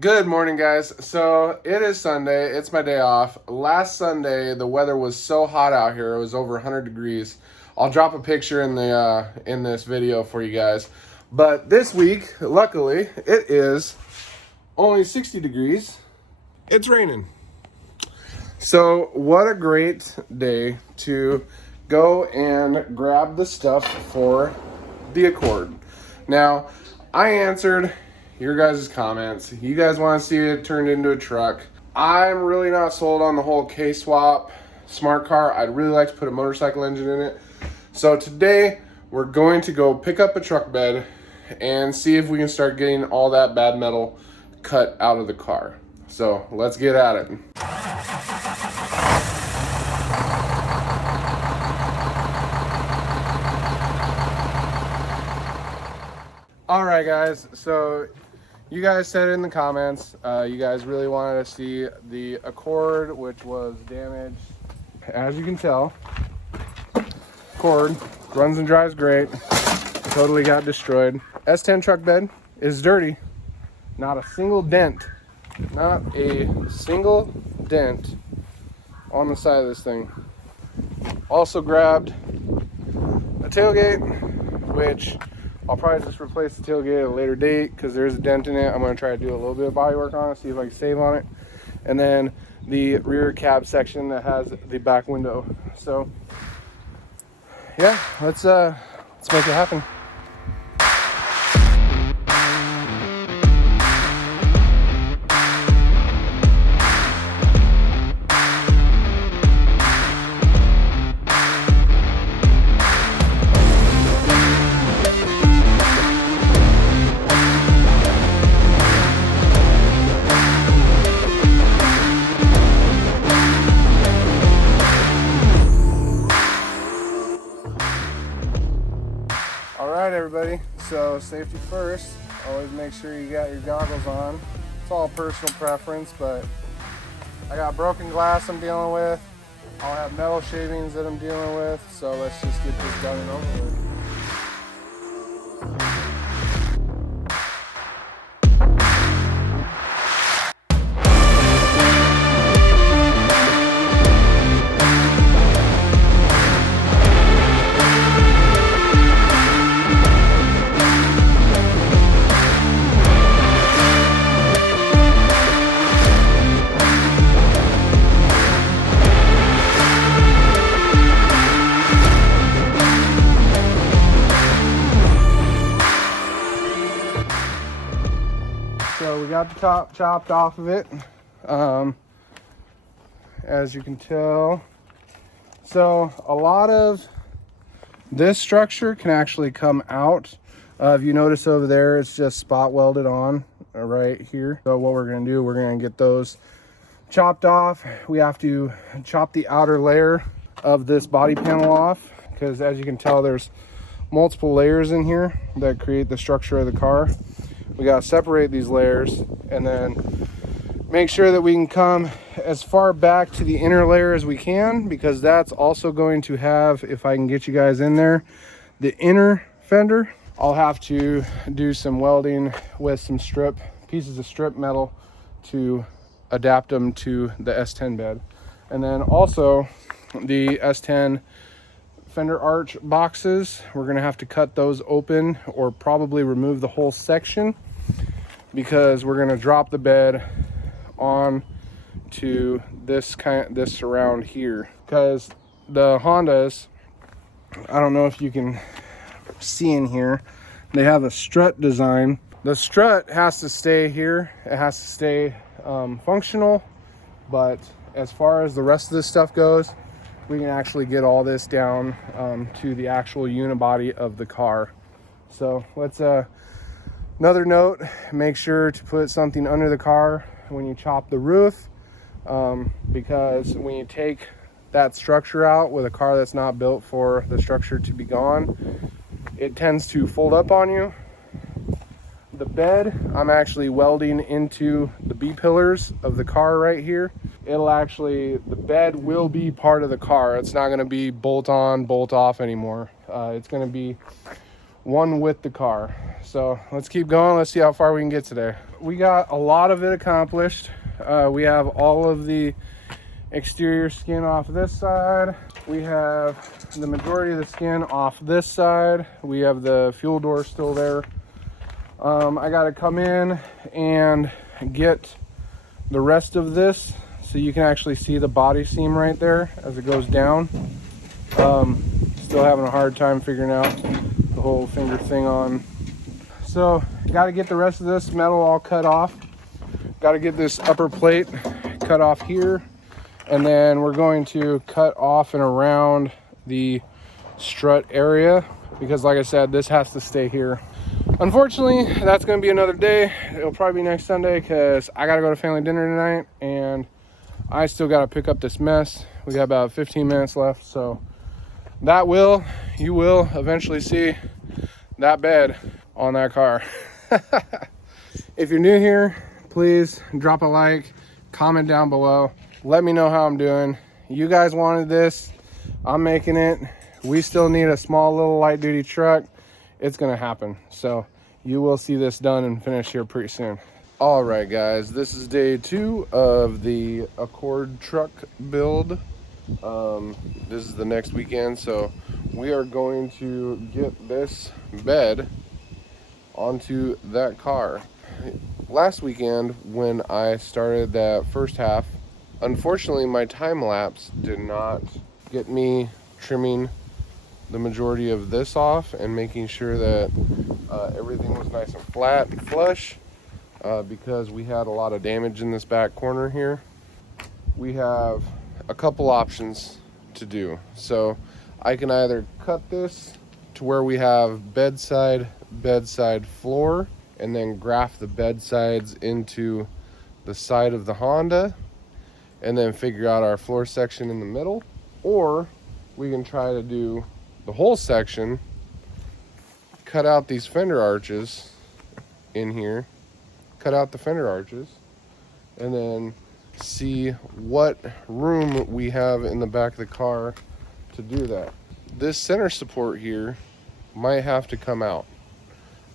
Good morning, guys. So it is Sunday. It's my day off. Last Sunday, the weather was so hot out here. It was over 100 degrees. I'll drop a picture in this video for you guys. But this week, luckily, it is only 60 degrees. It's raining. So what a great day to go and grab the stuff for the Accord. Now, I answered your guys' comments. You guys want to see it turned into a truck. I'm really not sold on the whole K-swap smart car. I'd really like to put a motorcycle engine in it. So today we're going to go pick up a truck bed and see if we can start getting all that bad metal cut out of the car. So let's get at it. All right, guys, so you guys said in the comments, you guys really wanted to see the Accord, which was damaged. As you can tell, Accord runs and drives great, totally got destroyed. S10 truck bed is dirty, not a single dent on the side of this thing. Also grabbed a tailgate, which I'll probably just replace the tailgate at a later date because there's a dent in it. I'm going to try to do a little bit of body work on it, see if I can save on it. And then the rear cab section that has the back window. So yeah, let's make it happen. Alright, everybody, so safety first. Always make sure you got your goggles on. It's all personal preference, but I got broken glass I'm dealing with. I'll have metal shavings that I'm dealing with, so let's just get this done and over with. So we got the top chopped off of it, as you can tell. So a lot of this structure can actually come out. If you notice over there, it's just spot welded on right here. So what we're going to do, we're going to get those chopped off. We have to chop the outer layer of this body panel off because, as you can tell, there's multiple layers in here that create the structure of the car. We got to separate these layers and then make sure that we can come as far back to the inner layer as we can, because that's also going to have, if I can get you guys in there, the inner fender. I'll have to do some welding with some pieces of strip metal to adapt them to the S10 bed. And then also the S10 fender arch boxes, we're going to have to cut those open or probably remove the whole section, because we're going to drop the bed on to this surround here. Because the Hondas, I don't know if you can see in here, they have a strut design. The strut has to stay here, it has to stay functional, but as far as the rest of this stuff goes, we can actually get all this down to the actual unibody of the car. So let's another note, make sure to put something under the car when you chop the roof, because when you take that structure out with a car that's not built for the structure to be gone, it tends to fold up on you. The bed, I'm actually welding into the B-pillars of the car right here. The bed will be part of the car. It's not going to be bolt on, bolt off anymore. It's going to be one with the car. So let's keep going. Let's see how far we can get today. We got a lot of it accomplished. We have all of the exterior skin off this side. We have the majority of the skin off this side. We have the fuel door still there. I got to come in and get the rest of this so you can actually see the body seam right there as it goes down. Still having a hard time figuring out the whole finger thing on. So got to get the rest of this metal all cut off. Got to get this upper plate cut off here, and then we're going to cut off and around the strut area, because like I said, this has to stay here. Unfortunately, that's going to be another day. It'll probably be next Sunday because I got to go to family dinner tonight, and I still got to pick up this mess. We got about 15 minutes left, so you will eventually see that bed on that car. If you're new here, please drop a like, comment down below. Let me know how I'm doing. You guys wanted this. I'm making it. We still need a small little light duty truck. It's gonna happen. So you will see this done and finished here pretty soon. All right, guys, this is day 2 of the Accord truck build. This is the next weekend, so we are going to get this bed onto that car. Last weekend when I started that first half, unfortunately my time lapse did not get me trimming the majority of this off and making sure that everything was nice and flat and flush, because we had a lot of damage in this back corner here. We have a couple options to do. So I can either cut this to where we have bedside floor, and then graft the bedsides into the side of the Honda, and then figure out our floor section in the middle. Or we can try to do the whole section, cut out these fender arches in here, cut out the fender arches, and then see what room we have in the back of the car to do that. This center support here might have to come out.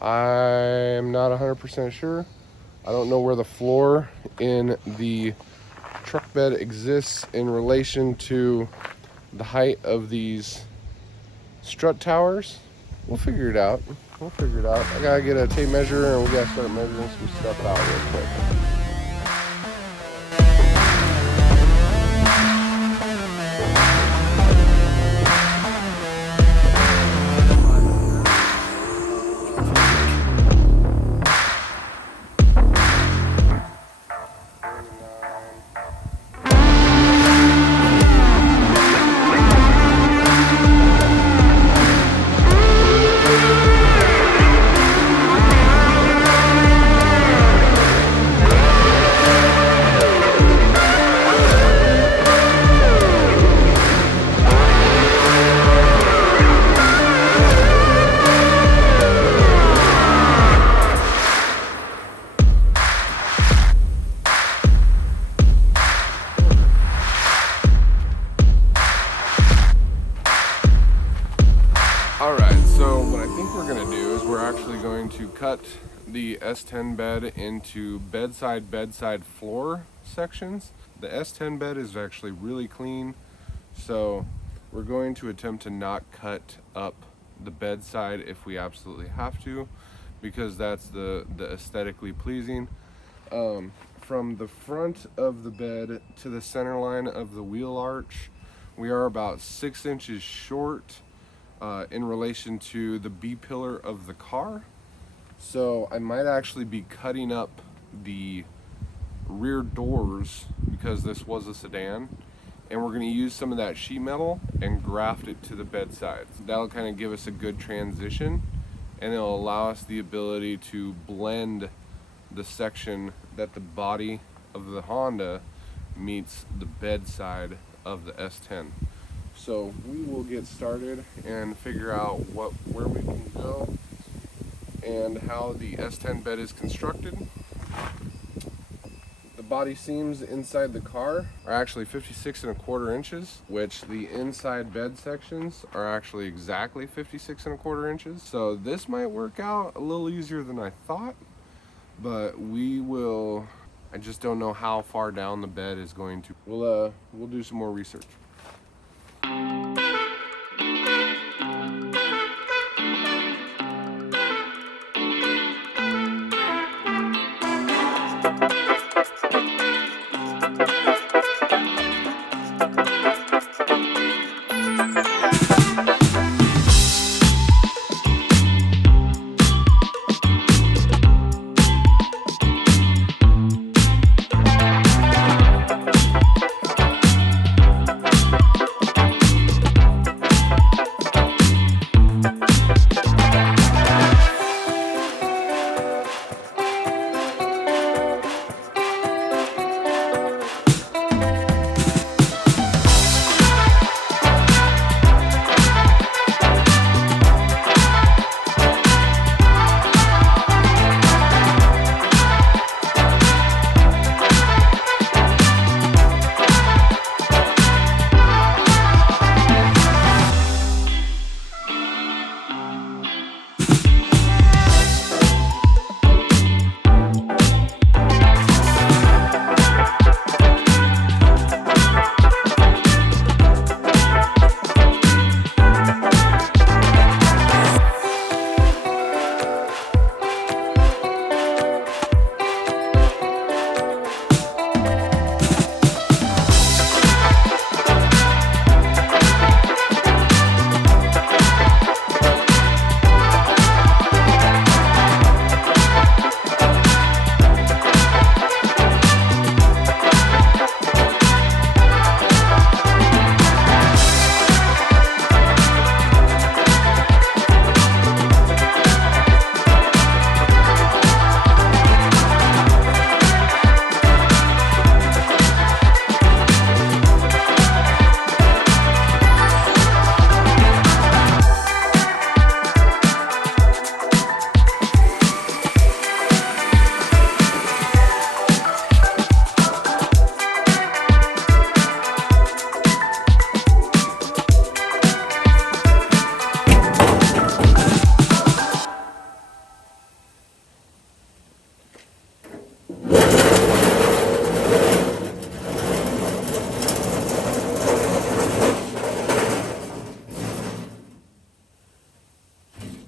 I'm not 100% sure. I don't know where the floor in the truck bed exists in relation to the height of these strut towers. We'll figure it out. I gotta get a tape measure and we gotta start measuring some stuff out real quick. To cut the S10 bed into bedside floor sections. The S10 bed is actually really clean, so we're going to attempt to not cut up the bedside if we absolutely have to, because that's the aesthetically pleasing. From the front of the bed to the center line of the wheel arch, we are about 6 inches short in relation to the B pillar of the car. So I might actually be cutting up the rear doors, because this was a sedan, and we're going to use some of that sheet metal and graft it to the bedsides. That'll kind of give us a good transition, and it'll allow us the ability to blend the section that the body of the Honda meets the bedside of the S10. So we will get started and figure out where we can go and how the S10 bed is constructed. The body seams inside the car are actually 56¼ inches, which the inside bed sections are actually exactly 56¼ inches. So this might work out a little easier than I thought, but we will. I just don't know how far down the bed is going to. We'll do some more research.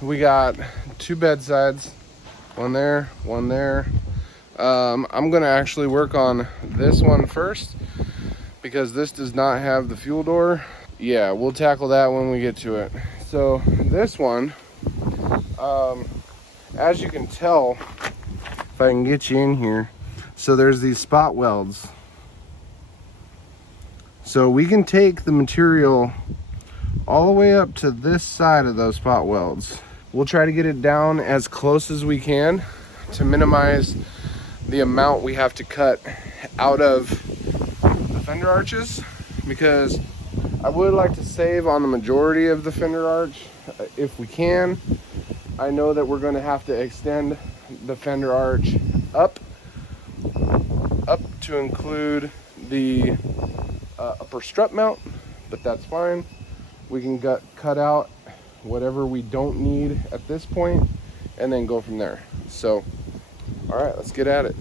We got two bed sides, one there, one there. I'm gonna actually work on this one first because this does not have the fuel door. Yeah, we'll tackle that when we get to it. So this one, as you can tell, if I can get you in here, so there's these spot welds. So we can take the material all the way up to this side of those spot welds. We'll try to get it down as close as we can to minimize the amount we have to cut out of the fender arches, because I would like to save on the majority of the fender arch if we can. I know that we're going to have to extend the fender arch up to include the upper strut mount, but that's fine. We can cut out whatever we don't need at this point and then go from there. So, all right, let's get at it.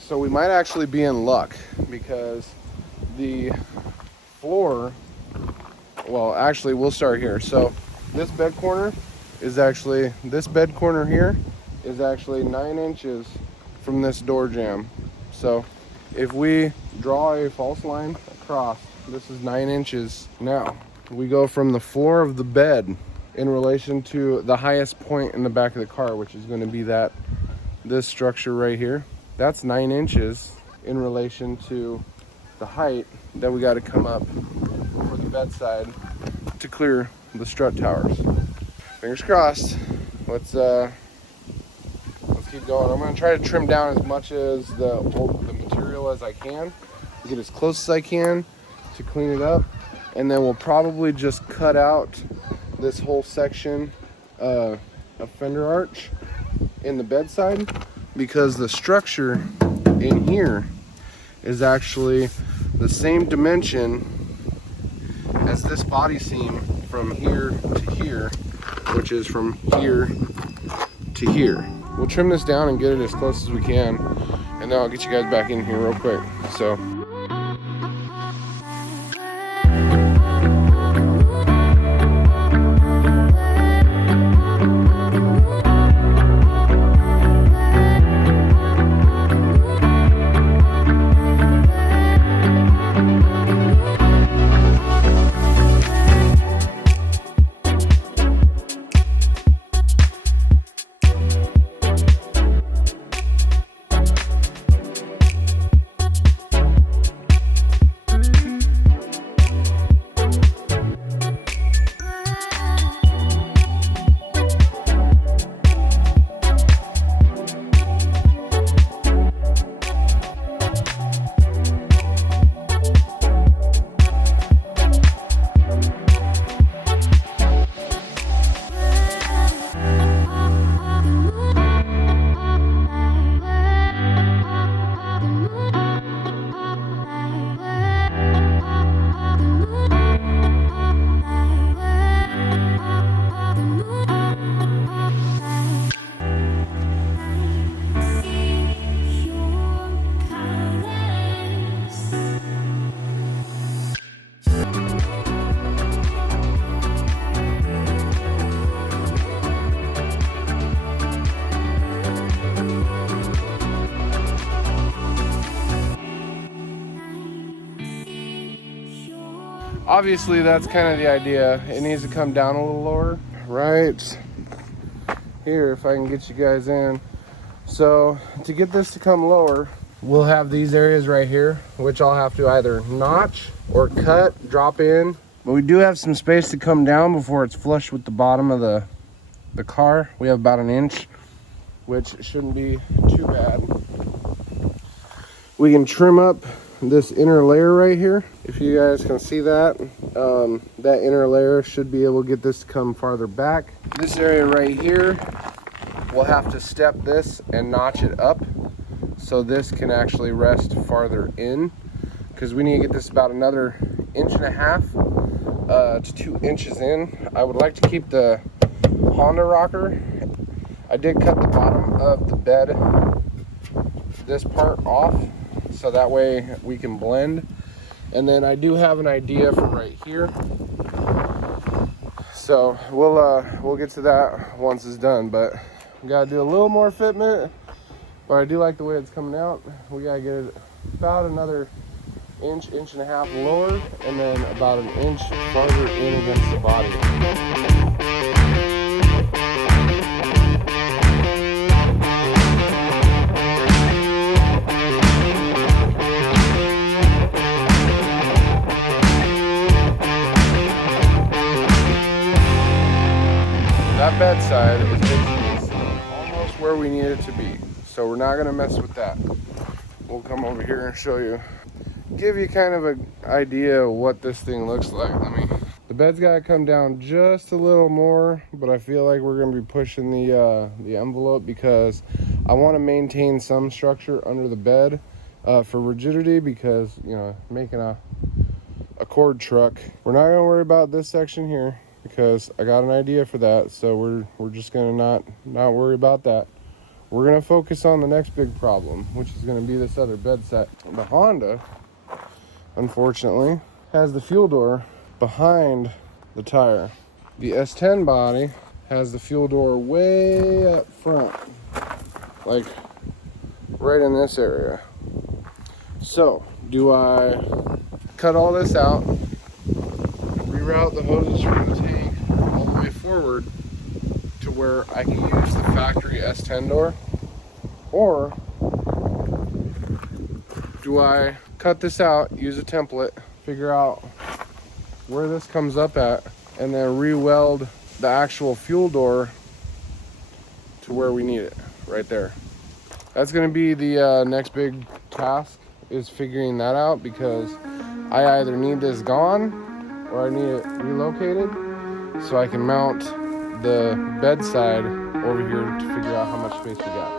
So we might actually be in luck because the floor, well, actually we'll start here. So this bed corner is actually, this bed corner here is actually 9 inches from this door jamb. So if we draw a false line across, this is 9 inches. Now we go from the floor of the bed in relation to the highest point in the back of the car, which is going to be this structure right here. That's 9 inches in relation to the height that we got to come up for the bedside to clear the strut towers. Fingers crossed. Let's keep going. I'm going to try to trim down as much as the material as I can, get as close as I can to clean it up, and then we'll probably just cut out this whole section of fender arch in the bedside, because the structure in here is actually the same dimension as this body seam from here to here, which is from here to here. We'll trim this down and get it as close as we can, and then I'll get you guys back in here real quick. So. Obviously, that's kind of the idea. It needs to come down a little lower, right here, if I can get you guys in. So to get this to come lower, we'll have these areas right here, which I'll have to either notch or cut, drop in. But we do have some space to come down before it's flush with the bottom of the car. We have about 1 inch, which shouldn't be too bad. We can trim up this inner layer right here. If you guys can see that, that inner layer should be able to get this to come farther back. This area right here, we'll have to step this and notch it up so this can actually rest farther in, because we need to get this about another 1.5 to 2 inches in. I would like to keep the Honda rocker. I did cut the bottom of the bed, this part off, so that way we can blend. And then I do have an idea for right here, so we'll get to that once it's done. But we gotta do a little more fitment, but I do like the way it's coming out. We gotta get it about another 1.5 inches lower, and then about 1 inch farther in against the body. That bedside is almost where we need it to be, so we're not gonna mess with that. We'll come over here and show you, give you kind of an idea of what this thing looks like. The bed's gotta come down just a little more, but I feel like we're gonna be pushing the envelope, because I want to maintain some structure under the bed for rigidity, because, you know, making a Accord truck, we're not gonna worry about this section here, because I got an idea for that. So we're just gonna not worry about that. We're gonna focus on the next big problem, which is gonna be this other bed set. The Honda, unfortunately, has the fuel door behind the tire. The S10 body has the fuel door way up front, like right in this area. So do I cut all this out, reroute the hoses from the tank all the way forward to where I can use the factory S10 door, or do I cut this out, use a template, figure out where this comes up at, and then re-weld the actual fuel door to where we need it, right there. That's gonna be the next big task, is figuring that out, because I either need this gone or I need it relocated so I can mount the bedside over here to figure out how much space we got.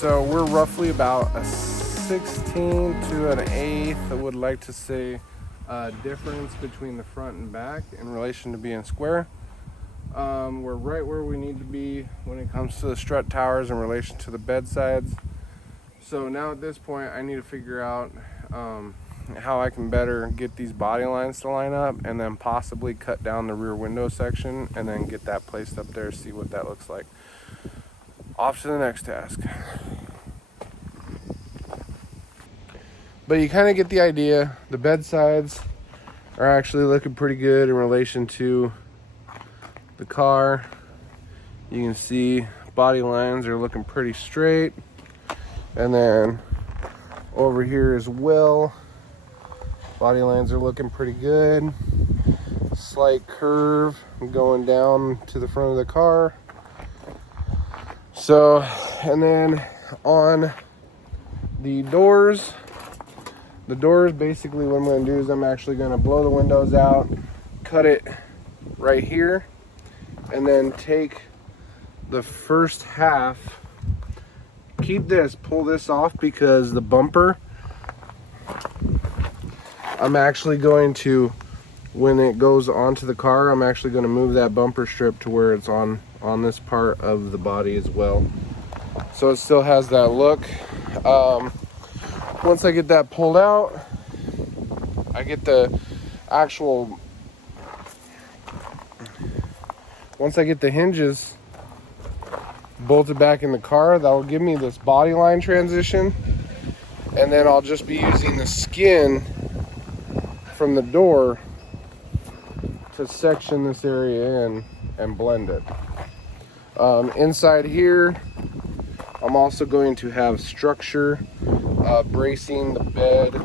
So we're roughly about a 16 to an 1/8, I would like to say, difference between the front and back in relation to being square. We're right where we need to be when it comes to the strut towers in relation to the bedsides. So now at this point I need to figure out how I can better get these body lines to line up, and then possibly cut down the rear window section and then get that placed up there, see what that looks like. Off to the next task. But you kind of get the idea. The bedsides are actually looking pretty good in relation to the car. You can see body lines are looking pretty straight. And then over here as well, body lines are looking pretty good. Slight curve going down to the front of the car. So, and then on the doors, basically what I'm going to do is I'm actually going to blow the windows out, cut it right here, and then take the first half, pull this off, because the bumper, I'm actually going to, when it goes onto the car, I'm actually going to move that bumper strip to where it's on this part of the body as well. so it still has that look. Once I get that pulled out, I get the actual, once I get the hinges bolted back in the car, that will give me this body line transition, and then I'll just be using the skin from the door to section this area in and blend it. Inside here, I'm also going to have structure bracing the bed,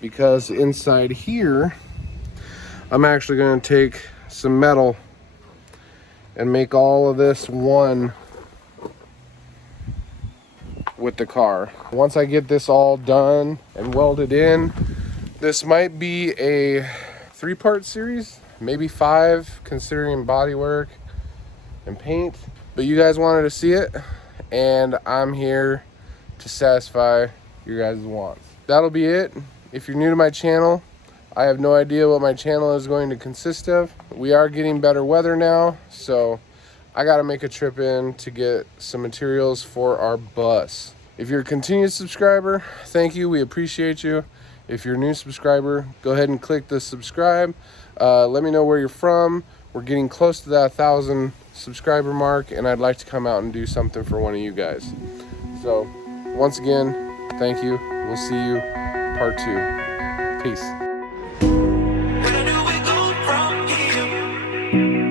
because inside here I'm actually going to take some metal and make all of this one with the car. Once I get this all done and welded in, this might be a 3-part series, maybe 5 considering body work and paint, but you guys wanted to see it and I'm here to satisfy your guys' wants. That'll be it. If you're new to my channel, I have no idea what my channel is going to consist of. We are getting better weather now, so I gotta make a trip in to get some materials for our bus. If you're a continued subscriber, thank you, we appreciate you. If you're a new subscriber, go ahead and click the subscribe. Let me know where you're from. We're getting close to that 1,000 subscriber mark, and I'd like to come out and do something for one of you guys. So once again, thank you. We'll see you part 2. Peace. Where do we go from here?